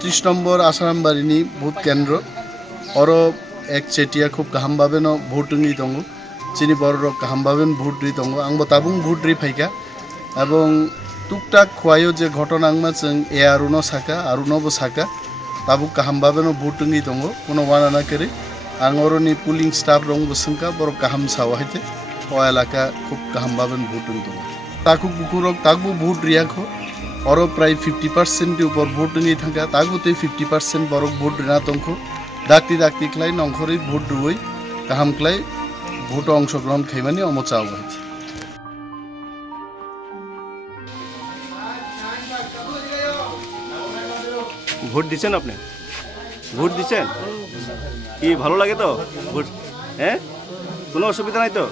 30 নম্বর আসারামবাড়িনি vote কেন্দ্র और एक चेटिया खूब गाहाम भावे भोट री दङ चिनी बर गाहाम भावे भोट री दङ आंबो ताबुं भोट री फाइका एवं टुकटाक खुआयो जे घटना जों ए आरुनो साका आरुनोबो साका ताबु गाहाम भावे भोट री दङ कोनो वाना करी आंगरनि पुलिंग स्टाफ रंग बसंका बर गाहाम सावाइते ओ एलाका खूब गाहाम भावे भोट री दङ ताकु बुकुरक ताकबु भोट रियाखो और प्राय 50% ऊपर भोट री थांका ताकबु ते 50% बर भोट रिना दंखो दाक्ति दाक्ति क्लाइ नंखरै भोट रुवै गाहाम क्लाइ भोट अंशग्रहण खाइमानि अमचाव हइছে ভোট দিছেন আপনি ভোট দিছেন কি ভালো লাগে তো ভোট হ্যাঁ কোনো অসুবিধা নাই তো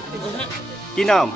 কি নাম